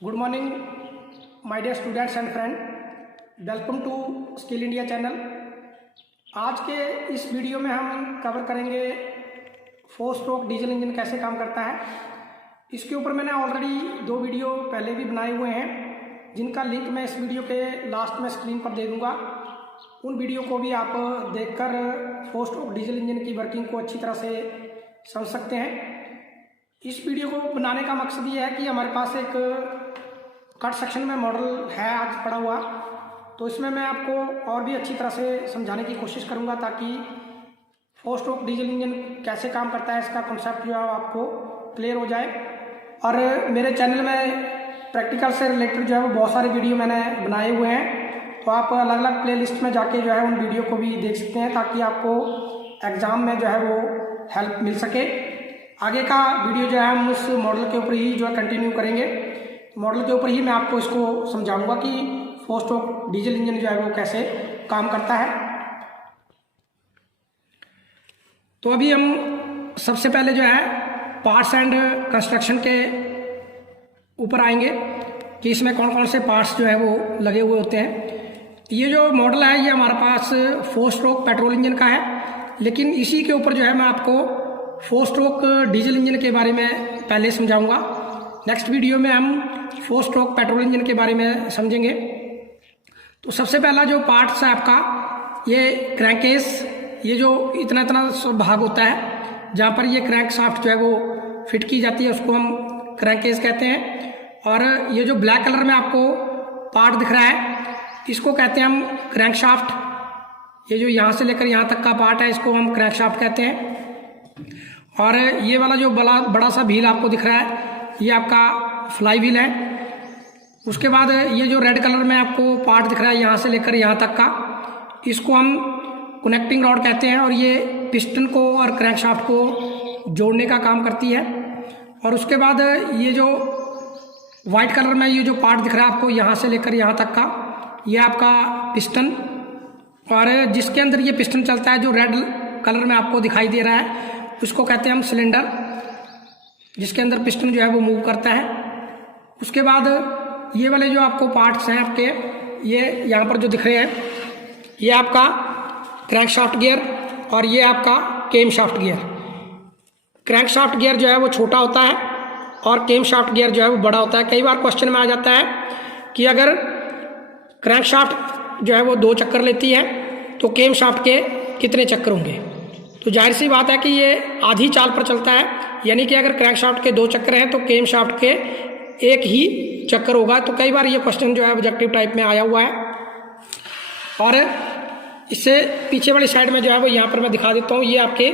Good morning my dear students and friend, welcome to skill India channel. आज के इस video में हम कवर करेंगे 4 स्ट्रोक डीजल इंजन कैसे काम करता है। इसके ऊपर मैंने ऑलरेडी 2 वीडियो पहले भी बनाए हुए हैं, जिनका लिंक मैं इस वीडियो के लास्ट में स्क्रीन पर दे दूंगा। उन वीडियो को भी आप देखकर 4 स्ट्रोक डीजल इंजन की वर्किंग को अच्छी तरह से समझ सकते हैं। इस वीडियो को बनाने का मकसद ये है कि हमारे पास एक कट सेक्शन में मॉडल है आज पड़ा हुआ, तो इसमें मैं आपको और भी अच्छी तरह से समझाने की कोशिश करूंगा ताकि 4 स्ट्रोक डीजल इंजन कैसे काम करता है इसका कॉन्सेप्ट जो है आपको क्लियर हो जाए। और मेरे चैनल में प्रैक्टिकल से रिलेटेड जो है वो बहुत सारे वीडियो मैंने बनाए हुए हैं, तो आप अलग अलग प्लेलिस्ट में जाके जो है उन वीडियो को भी देख सकते हैं ताकि आपको एग्ज़ाम में जो है वो हेल्प मिल सके। आगे का वीडियो जो है हम उस मॉडल के ऊपर ही जो है कंटिन्यू करेंगे। मॉडल के ऊपर ही मैं आपको इसको समझाऊंगा कि 4 स्ट्रोक डीजल इंजन जो है वो कैसे काम करता है। तो अभी हम सबसे पहले जो है पार्ट्स एंड कंस्ट्रक्शन के ऊपर आएंगे कि इसमें कौन कौन से पार्ट्स जो है वो लगे हुए होते हैं। ये जो मॉडल है ये हमारे पास 4 स्ट्रोक पेट्रोल इंजन का है, लेकिन इसी के ऊपर जो है मैं आपको 4 स्ट्रोक डीजल इंजन के बारे में पहले समझाऊंगा। नेक्स्ट वीडियो में हम 4 स्ट्रोक पेट्रोल इंजन के बारे में समझेंगे। तो सबसे पहला जो पार्ट्स है आपका ये क्रैंकेस, ये जो इतना इतना भाग होता है जहाँ पर ये क्रैंक शाफ्ट जो है वो फिट की जाती है, उसको हम क्रैंकेस कहते हैं। और ये जो ब्लैक कलर में आपको पार्ट दिख रहा है इसको कहते हैं हम क्रैंक शाफ्ट। ये जो यहाँ से लेकर यहाँ तक का पार्ट है इसको हम क्रैंक शाफ्ट कहते हैं। और ये वाला जो बड़ा सा व्हील आपको दिख रहा है ये आपका फ्लाई व्हील है। उसके बाद ये जो रेड कलर में आपको पार्ट दिख रहा है यहाँ से लेकर यहाँ तक का, इसको हम कनेक्टिंग रॉड कहते हैं और ये पिस्टन को और क्रैंकशाफ्ट को जोड़ने का काम करती है। और उसके बाद ये जो वाइट कलर में ये जो पार्ट दिख रहा है आपको यहाँ से लेकर यहाँ तक का, ये आपका पिस्टन, और जिसके अंदर ये पिस्टन चलता है जो रेड कलर में आपको दिखाई दे रहा है उसको कहते हैं हम सिलेंडर, जिसके अंदर पिस्टन जो है वो मूव करता है। उसके बाद ये वाले जो आपको पार्ट्स हैं आपके ये यहाँ पर जो दिख रहे हैं ये आपका क्रैंकशाफ्ट गियर और ये आपका केम शाफ्ट गियर। क्रैंकशाफ्ट गियर जो है वो छोटा होता है और केम शाफ्ट गियर जो है वो बड़ा होता है। कई बार क्वेश्चन में आ जाता है कि अगर क्रैंकशाफ्ट जो है वो 2 चक्कर लेती है तो केम शाफ्ट के कितने चक्कर होंगे। तो जाहिर सी बात है कि ये आधी चाल पर चलता है, यानी कि अगर क्रैंकशाफ्ट के 2 चक्कर हैं तो केम शाफ्ट के 1 ही चक्कर होगा। तो कई बार ये क्वेश्चन जो है ऑब्जेक्टिव टाइप में आया हुआ है। और इससे पीछे वाली साइड में जो है वो यहाँ पर मैं दिखा देता हूँ, ये आपके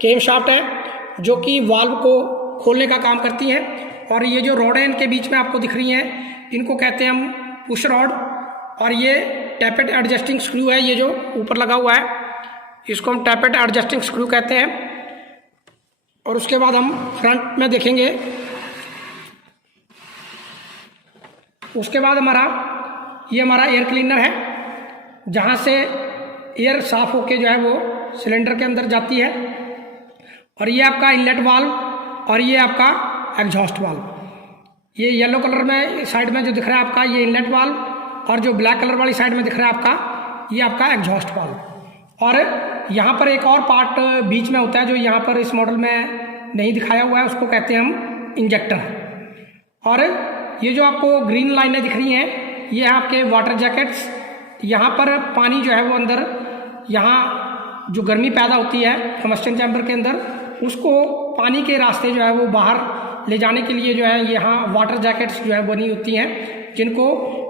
केम शाफ्ट है जो कि वाल्व को खोलने का काम करती हैं। और ये जो रॉड है इनके बीच में आपको दिख रही हैं इनको कहते हैं हम पुश रॉड। और ये टैपेट एडजस्टिंग स्क्रू है, ये जो ऊपर लगा हुआ है इसको हम टैपेट एडजस्टिंग स्क्रू कहते हैं। और उसके बाद हम फ्रंट में देखेंगे, उसके बाद ये हमारा एयर क्लीनर है जहाँ से एयर साफ होके जो है वो सिलेंडर के अंदर जाती है। और ये आपका इनलेट वाल्व और ये आपका एग्जॉस्ट वाल्व। ये येलो कलर में साइड में जो दिख रहा है आपका ये इनलेट वाल्व और जो ब्लैक कलर वाली साइड में दिख रहा है आपका ये आपका एग्जॉस्ट वाल्व। और यहाँ पर एक और पार्ट बीच में होता है जो यहाँ पर इस मॉडल में नहीं दिखाया हुआ है, उसको कहते हैं हम इंजेक्टर। और ये जो आपको ग्रीन लाइनें दिख रही हैं ये है आपके वाटर जैकेट्स। यहाँ पर पानी जो है वो अंदर, यहाँ जो गर्मी पैदा होती है कम्बस्टन चैम्बर के अंदर, उसको पानी के रास्ते जो है वो बाहर ले जाने के लिए जो है यहाँ वाटर जैकेट्स जो है बनी होती हैं, जिनको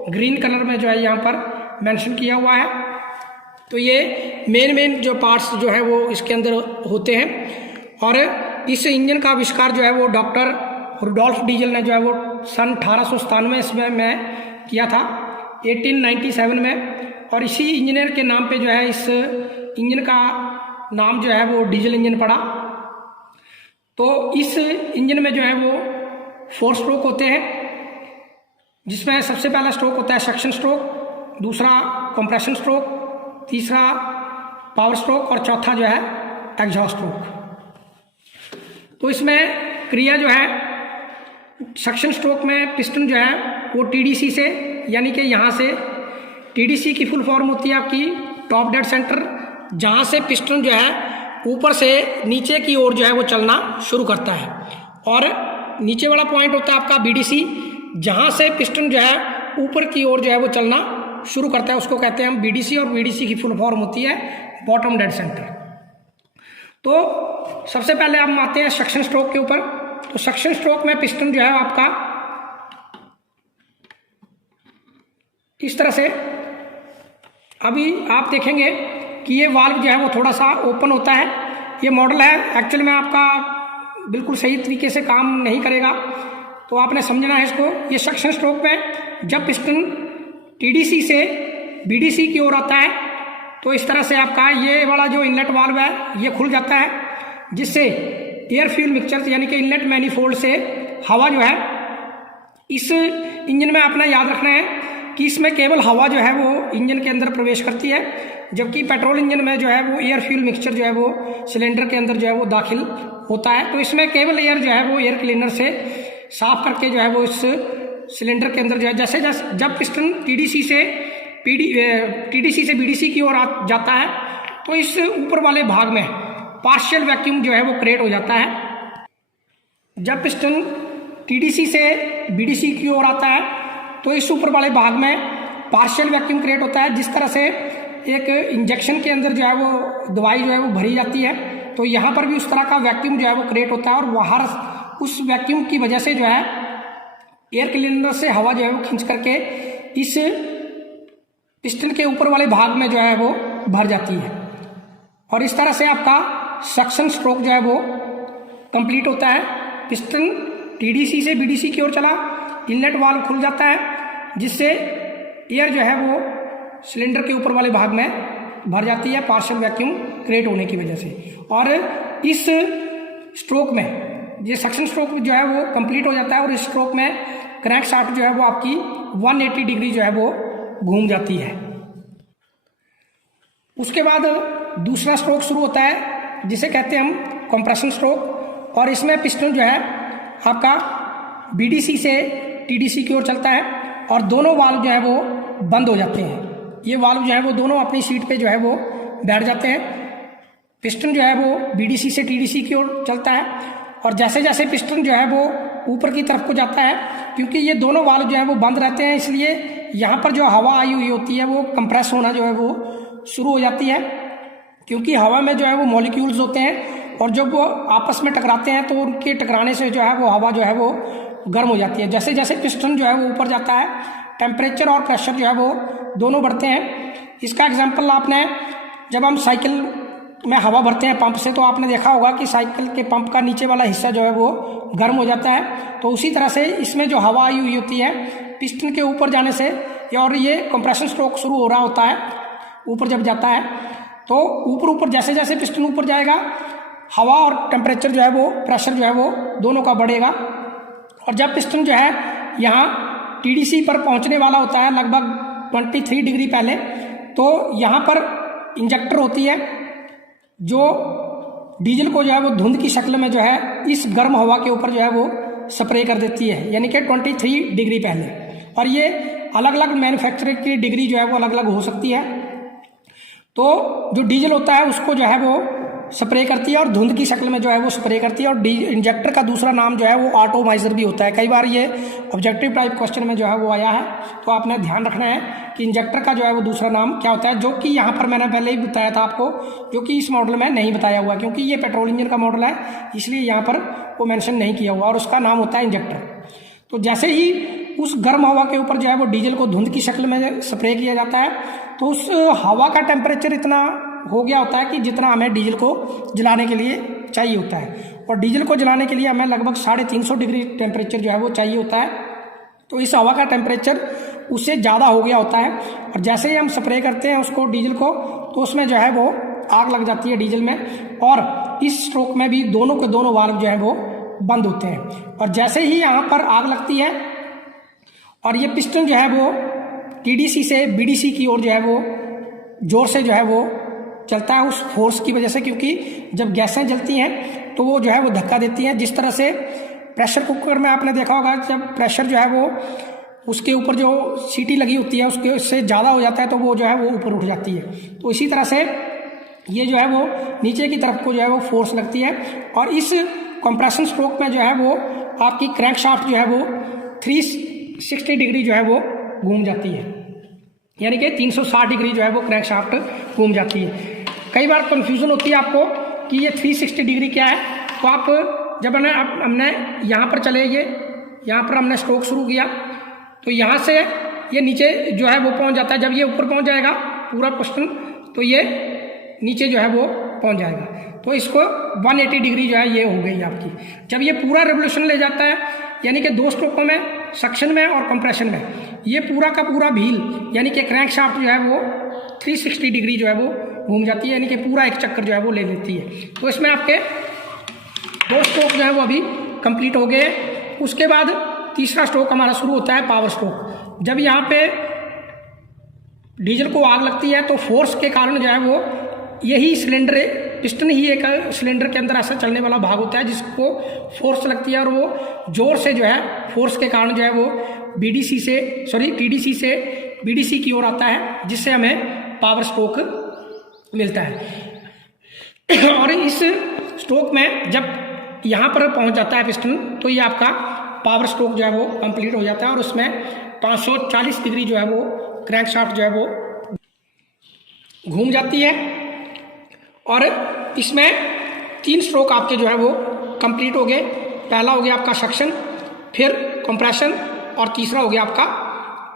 ग्रीन कलर में जो है यहाँ पर मेंशन किया हुआ है। तो ये मेन जो पार्ट्स जो है वो इसके अंदर होते हैं। और इस इंजन का आविष्कार जो है वो डॉक्टर रुडोल्फ डीजल ने जो है वो सन 1897 में किया था, 1897 में। और इसी इंजीनियर के नाम पे जो है इस इंजन का नाम जो है वो डीजल इंजन पड़ा। तो इस इंजन में जो है वो 4 स्ट्रोक होते हैं, जिसमें सबसे पहला स्ट्रोक होता है सक्शन स्ट्रोक, दूसरा कंप्रेशन स्ट्रोक, तीसरा पावर स्ट्रोक और चौथा जो है एग्जॉस्ट स्ट्रोक। तो इसमें क्रिया जो है सक्शन स्ट्रोक में पिस्टन जो है वो टीडीसी से, यानी कि यहाँ से टीडीसी की फुल फॉर्म होती है आपकी टॉप डेड सेंटर, जहाँ से पिस्टन जो है ऊपर से नीचे की ओर जो है वो चलना शुरू करता है। और नीचे वाला पॉइंट होता है आपका बीडीसी, जहाँ से पिस्टन जो है ऊपर की ओर जो है वो चलना शुरू करता है, उसको कहते हैं हम बीडीसी। और बीडीसी की फुल फॉर्म होती है बॉटम डेड सेंटर। तो सबसे पहले हम आते हैं सक्शन स्ट्रोक के ऊपर। तो सक्शन स्ट्रोक में पिस्टन जो है आपका इस तरह से, अभी आप देखेंगे कि ये वाल्व जो है वो थोड़ा सा ओपन होता है। ये मॉडल है, एक्चुअल में आपका बिल्कुल सही तरीके से काम नहीं करेगा, तो आपने समझना है इसको। ये सक्शन स्ट्रोक में जब पिस्टन टीडीसी से बीडीसी की ओर आता है तो इस तरह से आपका ये वाला जो इनलेट वाल्व है ये खुल जाता है, जिससे एयर फ्यूल मिक्सचर यानी कि इनलेट मैनिफोल्ड से हवा जो है, इस इंजन में अपना याद रखना है कि इसमें केवल हवा जो है वो इंजन के अंदर प्रवेश करती है, जबकि पेट्रोल इंजन में जो है वो एयर फ्यूल मिक्सचर जो है वो सिलेंडर के अंदर जो है वो दाखिल होता है। तो इसमें केवल एयर जो है वो एयर क्लीनर से साफ करके जो है वो इस सिलेंडर के अंदर जो है, जैसे जैसे जब पिस्टन टीडीसी से बीडीसी की ओर जाता है तो इस ऊपर वाले भाग में पार्शियल वैक्यूम जो है वो क्रिएट हो जाता है। जब पिस्टन टीडीसी से बीडीसी की ओर आता है तो इस ऊपर वाले भाग में पार्शियल वैक्यूम क्रिएट होता है। जिस तरह से एक इंजेक्शन के अंदर जो है वो दवाई जो है वो भरी जाती है, तो यहाँ पर भी उस तरह का वैक्यूम जो है वो क्रिएट होता है, और बाहर उस वैक्यूम की वजह से जो है एयर क्लीनर से हवा जो है वो खींच करके इस पिस्टन के ऊपर वाले भाग में जो है वो भर जाती है। और इस तरह से आपका सक्शन स्ट्रोक जो है वो कंप्लीट होता है। पिस्टन टीडीसी से बीडीसी की ओर चला, इनलेट वाल्व खुल जाता है, जिससे एयर जो है वो सिलेंडर के ऊपर वाले भाग में भर जाती है पार्शियल वैक्यूम क्रिएट होने की वजह से। और इस स्ट्रोक में ये सक्शन स्ट्रोक जो है वो कंप्लीट हो जाता है, और इस स्ट्रोक में क्रैंक शाफ्ट जो है वो आपकी 180 डिग्री जो है वो घूम जाती है। उसके बाद दूसरा स्ट्रोक शुरू होता है जिसे कहते हैं हम कंप्रेशन स्ट्रोक, और इसमें पिस्टन जो है आपका बीडीसी से टीडीसी की ओर चलता है और दोनों वाल्व जो है वो बंद हो जाते हैं। ये वाल्व जो है वो दोनों अपनी सीट पे जो है वो बैठ जाते हैं। पिस्टन जो है वो बीडीसी से टीडीसी की ओर चलता है, और जैसे जैसे पिस्टन जो है वो ऊपर की तरफ को जाता है, क्योंकि ये दोनों वाल्व जो है वो बंद रहते हैं, इसलिए यहाँ पर जो हवा आई हुई होती है वो कंप्रेस होना जो है वो शुरू हो जाती है। क्योंकि हवा में जो है वो मॉलिक्यूल्स होते हैं, और जब वो आपस में टकराते हैं तो उनके टकराने से जो है वो हवा जो है वो गर्म हो जाती है। जैसे जैसे पिस्टन जो है वो ऊपर जाता है, टेम्परेचर और प्रेशर जो है वो दोनों बढ़ते हैं। इसका एग्जाम्पल आपने, जब हम साइकिल में हवा भरते हैं पंप से, तो आपने देखा होगा कि साइकिल के पंप का नीचे वाला हिस्सा जो है वो गर्म हो जाता है। तो उसी तरह से इसमें जो हवा आई हुई होती है पिस्टन के ऊपर जाने से, और ये कंप्रेशन स्ट्रोक शुरू हो रहा होता है ऊपर जब जाता है, तो ऊपर जैसे जैसे पिस्टन ऊपर जाएगा हवा और टेम्परेचर जो है वो, प्रेशर जो है वो दोनों का बढ़ेगा। और जब पिस्टन जो है यहाँ टीडीसी पर पहुँचने वाला होता है लगभग 23 डिग्री पहले, तो यहाँ पर इंजेक्टर होती है जो डीजल को जो है वो धुंध की शक्ल में जो है इस गर्म हवा के ऊपर जो है वो स्प्रे कर देती है, यानी कि 23 डिग्री पहले। और ये अलग अलग मैन्युफैक्चरिंग की डिग्री जो है वो अलग अलग हो सकती है। तो जो डीजल होता है उसको जो है वो स्प्रे करती है और धुंध की शक्ल में जो है वो स्प्रे करती है। और इंजेक्टर का दूसरा नाम जो है वो ऑटोमाइजर भी होता है। कई बार ये ऑब्जेक्टिव टाइप क्वेश्चन में जो है वो आया है, तो आपने ध्यान रखना है कि इंजेक्टर का जो है वो दूसरा नाम क्या होता है, जो कि यहाँ पर मैंने पहले ही बताया था आपको, जो कि इस मॉडल में नहीं बताया हुआ, क्योंकि ये पेट्रोल इंजन का मॉडल है, इसलिए यहाँ पर वो मेंशन नहीं किया हुआ, और उसका नाम होता है इंजेक्टर। तो जैसे ही उस गर्म हवा के ऊपर जो है वो डीजल को धुंध की शक्ल में स्प्रे किया जाता है, तो उस हवा का टेम्परेचर इतना हो गया होता है कि जितना हमें डीजल को जलाने के लिए चाहिए होता है। और डीजल को जलाने के लिए हमें लगभग 350 डिग्री टेम्परेचर जो है वो चाहिए होता है। तो इस हवा का टेम्परेचर उससे ज़्यादा हो गया होता है, और जैसे ही हम स्प्रे करते हैं उसको डीजल को, तो उसमें जो है वो आग लग जाती है डीजल में। और इस स्ट्रोक में भी दोनों के दोनों वाल्व जो है वो बंद होते हैं। और जैसे ही यहाँ पर आग लगती है और ये पिस्टन जो है वो टीडीसी से बीडीसी की ओर जो है वो जोर से जो है वो चलता है उस फोर्स की वजह से, क्योंकि जब गैसें जलती हैं तो वो जो है वो धक्का देती हैं। जिस तरह से प्रेशर कुकर में आपने देखा होगा जब प्रेशर जो है वो उसके ऊपर जो सीटी लगी होती है उसके उससे ज़्यादा हो जाता है तो वो जो है वो ऊपर उठ जाती है। तो इसी तरह से ये जो है वो नीचे की तरफ को जो है वो फोर्स लगती है और इस कंप्रेशन स्ट्रोक में जो है वो आपकी क्रैंक शाफ्ट जो है वो 360 डिग्री जो है वो घूम जाती है, यानी कि 360 डिग्री जो है वो क्रैंक शाफ्ट घूम जाती है। कई बार कन्फ्यूज़न होती है आपको कि ये 360 डिग्री क्या है। तो आप जब हमने यहाँ पर चले गए, यहाँ पर हमने स्ट्रोक शुरू किया तो यहाँ से ये नीचे जो है वो पहुँच जाता है। जब ये ऊपर पहुँच जाएगा पूरा पिस्टन तो ये नीचे जो है वो पहुँच जाएगा। तो इसको 180 डिग्री जो है ये हो गई आपकी। जब ये पूरा रेवोल्यूशन ले जाता है यानी कि 2 स्ट्रोकों में, सक्शन में और कंप्रेशन में, ये पूरा का पूरा व्हील यानी कि क्रैंक शाफ्ट जो है वो 360 डिग्री जो है वो घूम जाती है, यानी कि पूरा एक चक्कर जो है वो ले लेती है। तो इसमें आपके 2 स्ट्रोक जो है वो अभी कंप्लीट हो गए। उसके बाद तीसरा स्ट्रोक हमारा शुरू होता है पावर स्ट्रोक। जब यहाँ पे डीजल को आग लगती है तो फोर्स के कारण जो है वो यही सिलेंडर, पिस्टन ही एक सिलेंडर के अंदर ऐसा चलने वाला भाग होता है जिसको फोर्स लगती है और वो जोर से जो है फोर्स के कारण जो है वो टीडीसी से बीडीसी की ओर आता है, जिससे हमें पावर स्ट्रोक मिलता है। और इस स्ट्रोक में जब यहाँ पर पहुँच जाता है पिस्टन तो ये आपका पावर स्ट्रोक जो है वो कंप्लीट हो जाता है और उसमें 540 डिग्री जो है वो क्रैंक शाफ्ट जो है वो घूम जाती है। और इसमें 3 स्ट्रोक आपके जो है वो कंप्लीट हो गए। पहला हो गया आपका सक्शन, फिर कंप्रेशन और तीसरा हो गया आपका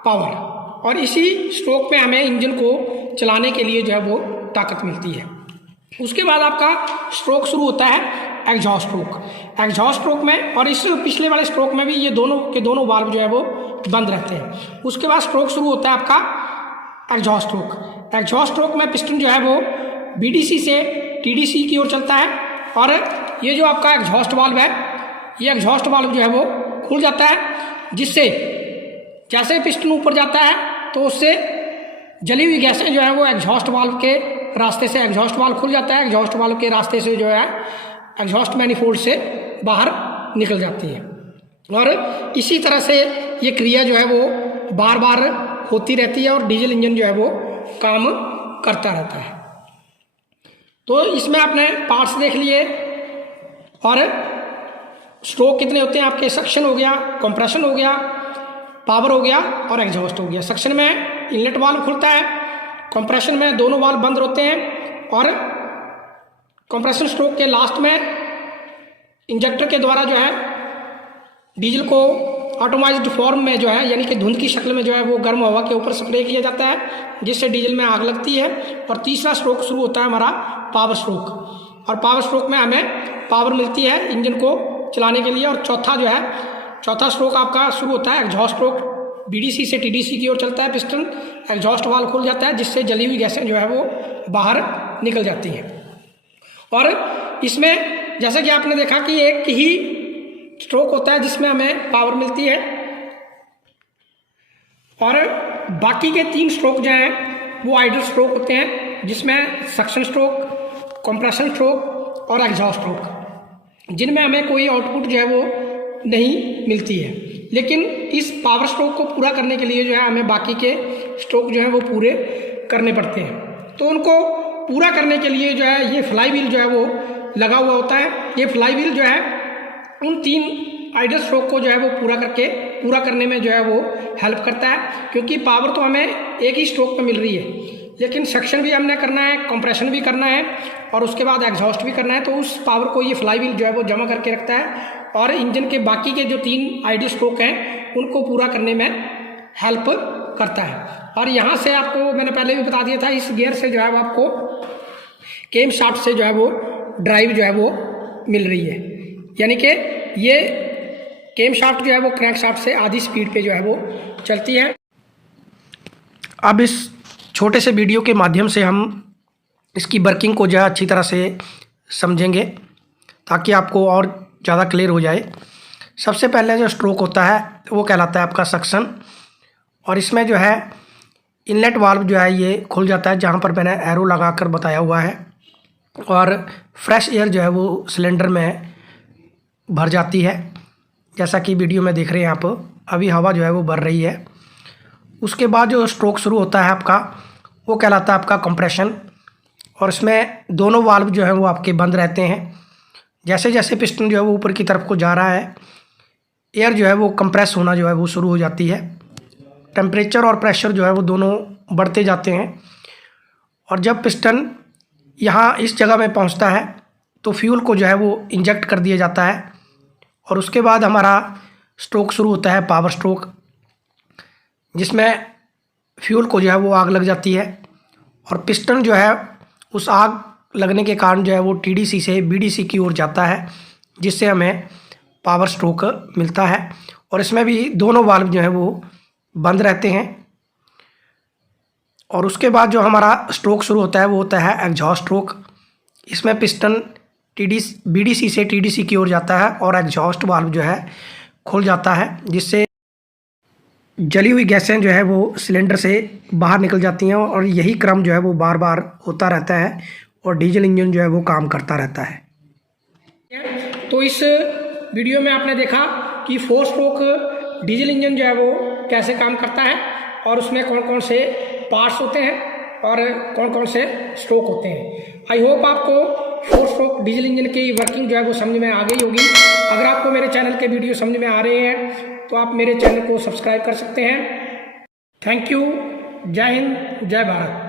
पावर। और इसी स्ट्रोक में हमें इंजन को चलाने के लिए जो है वो ताकत मिलती है। उसके बाद आपका स्ट्रोक शुरू होता है एग्जॉस्ट स्ट्रोक। एग्जॉस्ट स्ट्रोक में और इस पिछले वाले स्ट्रोक में भी ये दोनों के दोनों वाल्व जो है वो बंद रहते हैं। उसके बाद स्ट्रोक शुरू होता है आपका एग्जॉस्ट स्ट्रोक। एग्जॉस्ट स्ट्रोक में पिस्टन जो है वो बीडीसी से टीडीसी की ओर चलता है और ये जो आपका एग्जॉस्ट वाल्व है, ये एग्जॉस्ट वाल्व जो है वो खुल जाता है, जिससे जैसे पिस्टन ऊपर जाता है तो उससे जली हुई गैसें जो है वो एग्जॉस्ट वाल्व के रास्ते से, एग्जॉस्ट वाल्व खुल जाता है, एग्जॉस्ट वाल्व के रास्ते से जो है एग्जॉस्ट मैनिफोल्ड से बाहर निकल जाती है। और इसी तरह से ये क्रिया जो है वो बार बार होती रहती है और डीजल इंजन जो है वो काम करता रहता है। तो इसमें आपने पार्ट्स देख लिए और स्ट्रोक कितने होते हैं आपके। सक्शन हो गया, कंप्रेशन हो गया, पावर हो गया और एग्जॉस्ट हो गया। सक्शन में इनलेट वाल्व खुलता है, कंप्रेशन में दोनों वाल्व बंद होते हैं और कंप्रेशन स्ट्रोक के लास्ट में इंजेक्टर के द्वारा जो है डीजल को ऑटोमाइज्ड फॉर्म में जो है यानी कि धुंध की शक्ल में जो है वो गर्म हवा के ऊपर स्प्रे किया जाता है, जिससे डीजल में आग लगती है। और तीसरा स्ट्रोक शुरू होता है हमारा पावर स्ट्रोक। और पावर स्ट्रोक में हमें पावर मिलती है इंजन को चलाने के लिए। और चौथा स्ट्रोक आपका शुरू होता है एग्जॉस्ट स्ट्रोक। बीडीसी से टीडीसी की ओर चलता है पिस्टन, एग्जॉस्ट वाल्व खुल जाता है, जिससे जली हुई गैसें जो है वो बाहर निकल जाती हैं। और इसमें जैसा कि आपने देखा कि एक ही स्ट्रोक होता है जिसमें हमें पावर मिलती है और बाकी के 3 स्ट्रोक जो हैं वो आइडल स्ट्रोक होते हैं, जिसमें सक्शन स्ट्रोक, कंप्रेशन स्ट्रोक और एग्जॉस्ट स्ट्रोक, जिनमें हमें कोई आउटपुट जो है वो नहीं मिलती है। लेकिन इस पावर स्ट्रोक को पूरा करने के लिए जो है हमें बाकी के स्ट्रोक जो है वो पूरे करने पड़ते हैं। तो उनको पूरा करने के लिए जो है ये फ्लाई व्हील जो है वो लगा हुआ होता है। ये फ्लाई व्हील जो है उन 3 आइडल स्ट्रोक को जो है वो पूरा करने में जो है वो हेल्प करता है, क्योंकि पावर तो हमें एक ही स्ट्रोक में मिल रही है, लेकिन सक्शन भी हमने करना है, कंप्रेशन भी करना है और उसके बाद एग्जॉस्ट भी करना है। तो उस पावर को ये फ्लाई व्हील जो है वो जमा करके रखता है और इंजन के बाकी के जो 3 आइडल स्ट्रोक हैं उनको पूरा करने में हेल्प करता है। और यहाँ से आपको मैंने पहले भी बता दिया था, इस गियर से जो है वो आपको केम शाफ्ट से जो है वो ड्राइव जो है वो मिल रही है, यानी कि ये केम शाफ्ट जो है वो क्रैंक शाफ्ट से आधी स्पीड पे जो है वो चलती है। अब इस छोटे से वीडियो के माध्यम से हम इसकी वर्किंग को जो है अच्छी तरह से समझेंगे ताकि आपको और ज़्यादा क्लियर हो जाए। सबसे पहले जो स्ट्रोक होता है वो कहलाता है आपका सक्शन, और इसमें जो है इनलेट वाल्व जो है ये खुल जाता है जहाँ पर मैंने एरो लगाकर बताया हुआ है, और फ्रेश एयर जो है वो सिलेंडर में भर जाती है। जैसा कि वीडियो में देख रहे हैं आप, अभी हवा जो है वो बढ़ रही है। उसके बाद जो स्ट्रोक शुरू होता है आपका, वो कहलाता है आपका कंप्रेशन, और इसमें दोनों वाल्व जो है वो आपके बंद रहते हैं। जैसे जैसे पिस्टन जो है वो ऊपर की तरफ को जा रहा है, एयर जो है वो कंप्रेस होना जो है वो शुरू हो जाती है। टेम्परेचर और प्रेशर जो है वो दोनों बढ़ते जाते हैं, और जब पिस्टन यहाँ इस जगह में पहुँचता है तो फ्यूल को जो है वो इंजेक्ट कर दिया जाता है, और उसके बाद हमारा स्ट्रोक शुरू होता है, पावर स्ट्रोक, जिसमें फ्यूल को जो है वो आग लग जाती है, और पिस्टन जो है उस आग लगने के कारण जो है वो टीडीसी से बीडीसी की ओर जाता है, जिससे हमें पावर स्ट्रोक मिलता है। और इसमें भी दोनों वाल्व जो है वो बंद रहते हैं। और उसके बाद जो हमारा स्ट्रोक शुरू होता है वो होता है एग्जॉस्ट स्ट्रोक। इसमें पिस्टन बीडीसी से टीडीसी की ओर जाता है, और एग्जॉस्ट वाल्व जो है खुल जाता है, जिससे जली हुई गैसें जो है वो सिलेंडर से बाहर निकल जाती हैं, और यही क्रम जो है वो बार बार होता रहता है, और डीजल इंजन जो है वो काम करता रहता है। तो इस वीडियो में आपने देखा कि 4 स्ट्रोक डीजल इंजन जो है वो कैसे काम करता है, और उसमें कौन कौन से पार्ट्स होते हैं और कौन कौन से स्ट्रोक होते हैं। आई होप आपको 4 स्ट्रोक डीजल इंजन की वर्किंग जो है वो समझ में आ गई होगी। अगर आपको मेरे चैनल के वीडियो समझ में आ रहे हैं तो आप मेरे चैनल को सब्सक्राइब कर सकते हैं। Thank you. जय हिंद, जय भारत।